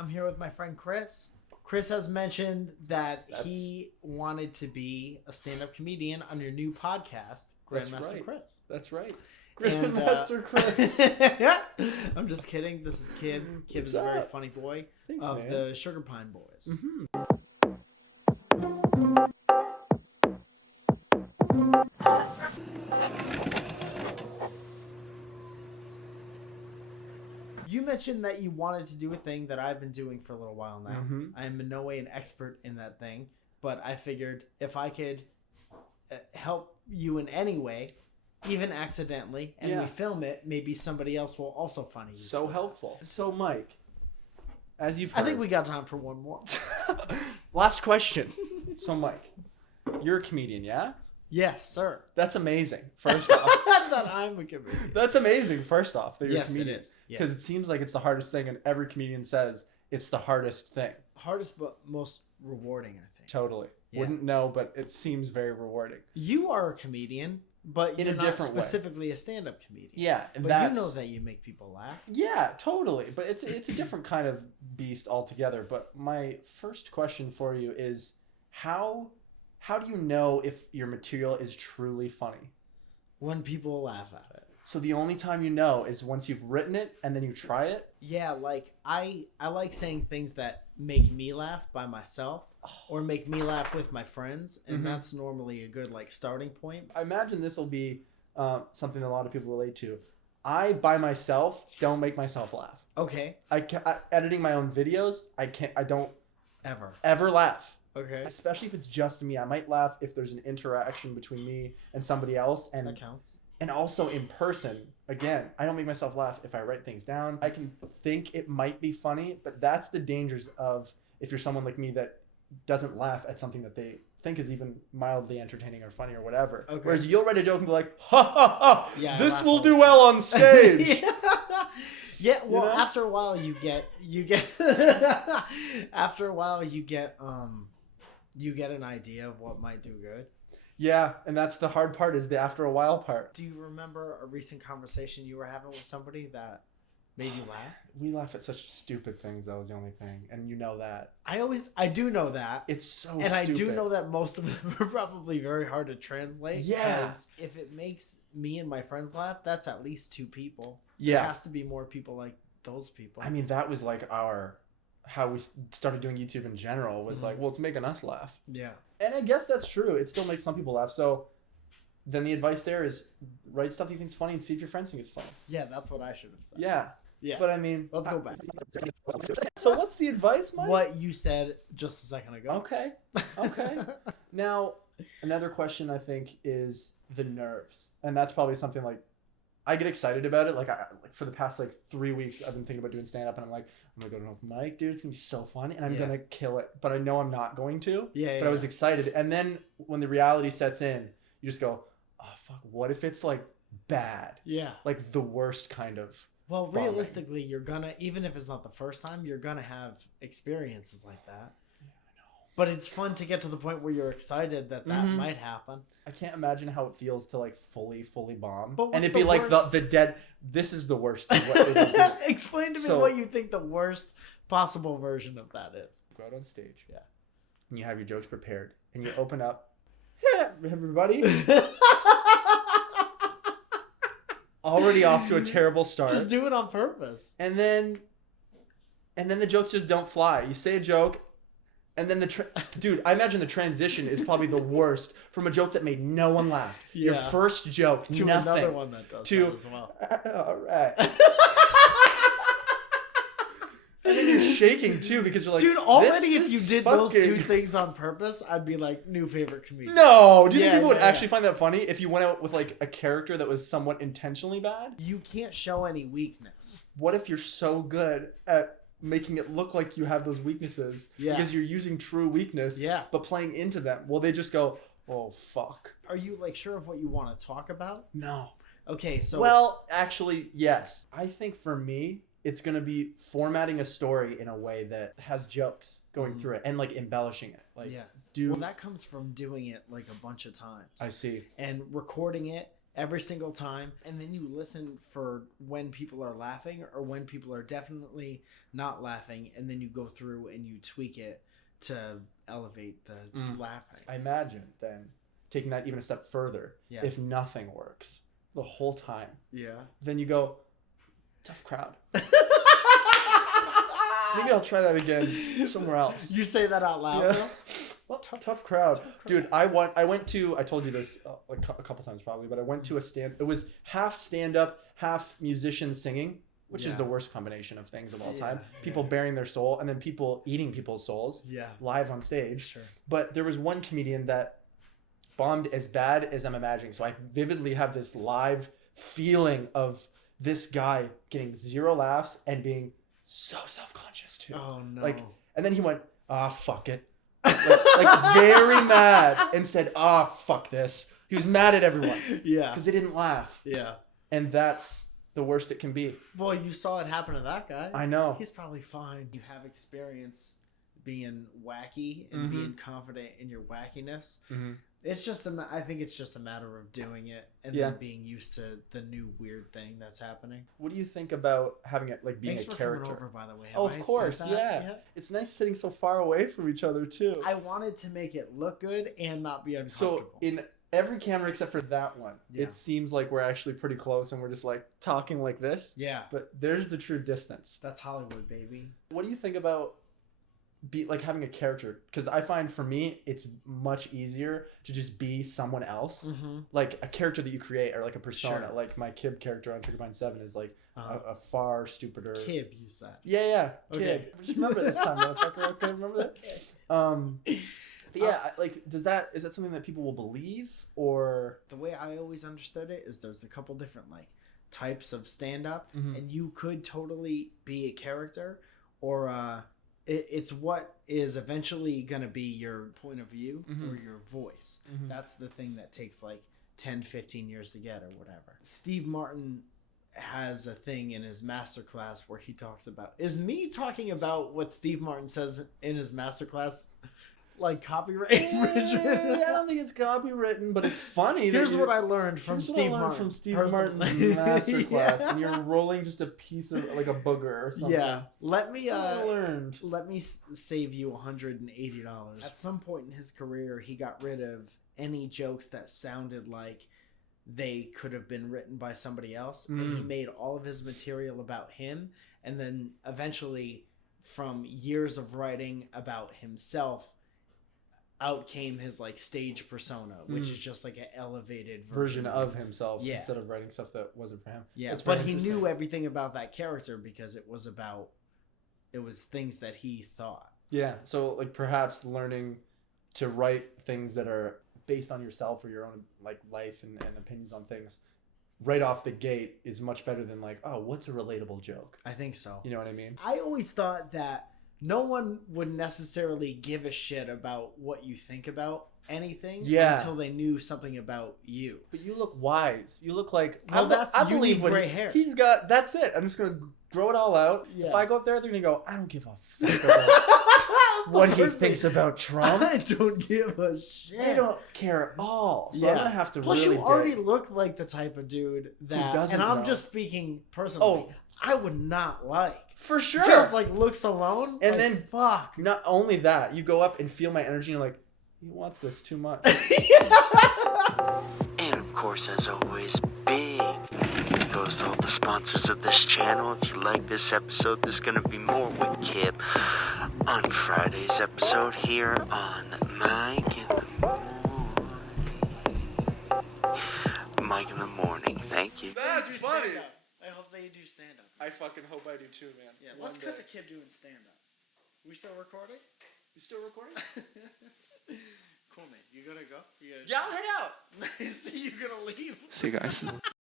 I'm here with my friend Chris. Chris has mentioned that he wanted to be a stand-up comedian on your new podcast, Grandmaster Chris. That's right. Grandmaster Chris. I'm just kidding. This is Kid. Kid is a very funny boy. Thanks, of man. the Sugar Pine Boys. Mm-hmm. You mentioned that you wanted to do a thing that I've been doing for a little while now. Mm-hmm. I am in no way an expert in that thing, but I figured if I could help you in any way, even accidentally, and we film it, maybe somebody else will also find you. So helpful. So, Mike, as you've heard, I think we got time for one more. Last question. So, Mike, you're a comedian, yeah? Yes, sir. That's amazing, first off. That I'm a comedian. That's amazing, first off, that you're a comedian. It is. Because it seems like it's the hardest thing, and every comedian says it's the hardest thing. Hardest but most rewarding, I think. Totally. Yeah. Wouldn't know, but it seems very rewarding. You are a comedian, but in you're a not different specifically way. A stand-up comedian. Yeah, and but you know that you make people laugh. Yeah, totally. But it's a different kind of beast altogether. But my first question for you is how do you know if your material is truly funny? When people laugh at it. So the only time you know is once you've written it and then you try it? Yeah, like I like saying things that make me laugh by myself or make me laugh with my friends, and that's normally a good like starting point. I imagine this will be something that a lot of people relate to. I by myself don't make myself laugh. Okay. Editing my own videos, I don't ever laugh. Okay. Especially if it's just me. I might laugh if there's an interaction between me and somebody else, and that counts. And also in person, again, I don't make myself laugh if I write things down. I can think it might be funny, but that's the dangers of if you're someone like me that doesn't laugh at something that they think is even mildly entertaining or funny or whatever. Okay. Whereas you'll write a joke and be like, ha ha ha, yeah, this will do well on stage. Yeah, well, you know? After a while you get after a while you get an idea of what might do good. Yeah, and that's the hard part, is the after a while part. Do you remember a recent conversation you were having with somebody that made you laugh? We laugh at such stupid things, that was the only thing. And you know that. I do know that. It's so and stupid. I do know that most of them are probably very hard to translate. Yeah. Because if it makes me and my friends laugh, that's at least 2 people. Yeah. There has to be more people like those people. I mean, that was like how we started doing YouTube in general, was like, well, it's making us laugh. Yeah. And I guess that's true. It still makes some people laugh. So then the advice there is write stuff you think's funny and see if your friends think it's funny. Yeah, that's what I should have said. Yeah. Yeah. But I mean, let's go back. So what's the advice, Mike? What you said just a second ago. Okay. Now, another question I think is the nerves. And that's probably something like I get excited about it. Like for the past 3 weeks, I've been thinking about doing stand-up, and I'm like, I'm going to go to Mike, dude. It's going to be so fun, and I'm going to kill it. But I know I'm not going to. But I was excited. And then when the reality sets in, you just go, oh, fuck, what if it's, bad? Yeah. Like the worst kind of Well, realistically, you're going to, even if it's not the first time, you're going to have experiences like that. But it's fun to get to the point where you're excited that might happen. I can't imagine how it feels to fully bomb. But and it'd be like the dead. This is the worst. Explain to me what you think the worst possible version of that is. Go out on stage, and you have your jokes prepared, and you open up. Yeah, everybody. Already off to a terrible start. Just do it on purpose. And then the jokes just don't fly. You say a joke. And then dude, I imagine the transition is probably the worst from a joke that made no one laugh. Yeah. Your first joke, to nothing. Another one that does that as well. All right. And then you're shaking too because you're like, dude, already if you did those 2 things on purpose, I'd be like, new favorite comedian. No, do you think people would actually find that funny if you went out with a character that was somewhat intentionally bad? You can't show any weakness. What if you're so good at making it look like you have those weaknesses because you're using true weakness but playing into them? Well, they just go, oh fuck. Are you sure of what you want to talk about? No. Okay, so well, actually, yes. I think for me it's going to be formatting a story in a way that has jokes going through it and embellishing it. Well, that comes from doing it a bunch of times. I see. And recording it, every single time, and then you listen for when people are laughing or when people are definitely not laughing, and then you go through and you tweak it to elevate the laughing. I imagine then taking that even a step further. Yeah. If nothing works the whole time, Yeah. then you go, tough crowd. Maybe I'll try that again somewhere else. You say that out loud, though? Well, tough crowd. Dude, I went to, I told you this like a couple times probably, but I went to it was half stand-up, half musicians singing, which is the worst combination of things of all time. People bearing their soul, and then people eating people's souls live on stage. Sure. But there was one comedian that bombed as bad as I'm imagining. So I vividly have this live feeling of this guy getting 0 laughs and being so self-conscious too. Oh no. Like, and then he went, fuck it. like very mad, and said, fuck this. He was mad at everyone. Yeah. Because they didn't laugh. Yeah. And that's the worst it can be. Well, you saw it happen to that guy. I know. He's probably fine. You have experience being wacky and being confident in your wackiness. Mm-hmm. It's just I think it's just a matter of doing it and then being used to the new weird thing that's happening. What do you think about having it like being Thanks a for character? coming over, by the way. Of course, yeah. It's nice sitting so far away from each other too. I wanted to make it look good and not be uncomfortable. So in every camera except for that one, it seems like we're actually pretty close and we're just like talking like this. Yeah. But there's the true distance. That's Hollywood, baby. What do you think about having a character? Because I find for me it's much easier to just be someone else, like a character that you create or like a persona. Sure. Like my Kib character on Trigger Mind 7 is like a far stupider. Kib, you said. Yeah. Okay. Kib. Just remember this time, motherfucker. Okay, remember that. Okay. But yeah, is that something that people will believe? Or the way I always understood it is there's a couple different like types of stand-up, and you could totally be a character, or it's what is eventually going to be your point of view or your voice. That's the thing that takes like 10, 15 years to get or whatever. Steve Martin has a thing in his masterclass where he talks about, is me talking about what Steve Martin says in his masterclass like copyright infringement? I don't think it's copywritten, but it's funny. Here's what I learned from Steve Martin. From Steve Martin's masterclass, and you're rolling just a piece of like a booger or something. Yeah, let me learned. Save you $180. At some point in his career, he got rid of any jokes that sounded like they could have been written by somebody else, and he made all of his material about him. And then eventually, from years of writing about himself, out came his like stage persona, which is just like an elevated version of himself instead of writing stuff that wasn't for him. Yeah, but he knew everything about that character because it was things that he thought. Yeah, so like perhaps learning to write things that are based on yourself or your own like life and opinions on things right off the gate is much better than like, oh, what's a relatable joke? I think so. You know what I mean? I always thought that no one would necessarily give a shit about what you think about anything until they knew something about you. But you look wise. You look like, you need gray hair. He's got, that's it. I'm just going to grow it all out. Yeah. If I go up there, they're going to go, I don't give a fuck about what he thinks about Trump. I don't give a shit. They don't care at all. So I'm going to have to Plus, you already look like the type of dude that, and I'm just speaking personally, I would not like. For sure. Just like looks alone. And like, then fuck. Not only that, you go up and feel my energy and you're like, he wants this too much. And of course, as always, big thank you goes to all the sponsors of this channel. If you like this episode, there's going to be more with Kib on Friday's episode here on Mike in the Morning. Mike in the Morning. Thank you. That's funny. I hope they do stand-up. I fucking hope I do too, man. Yeah, let's cut to Kib doing stand-up. We still recording? You still recording? Cool, man. You gonna go? Yeah, I'll head out. Nice. You gonna leave? See you guys.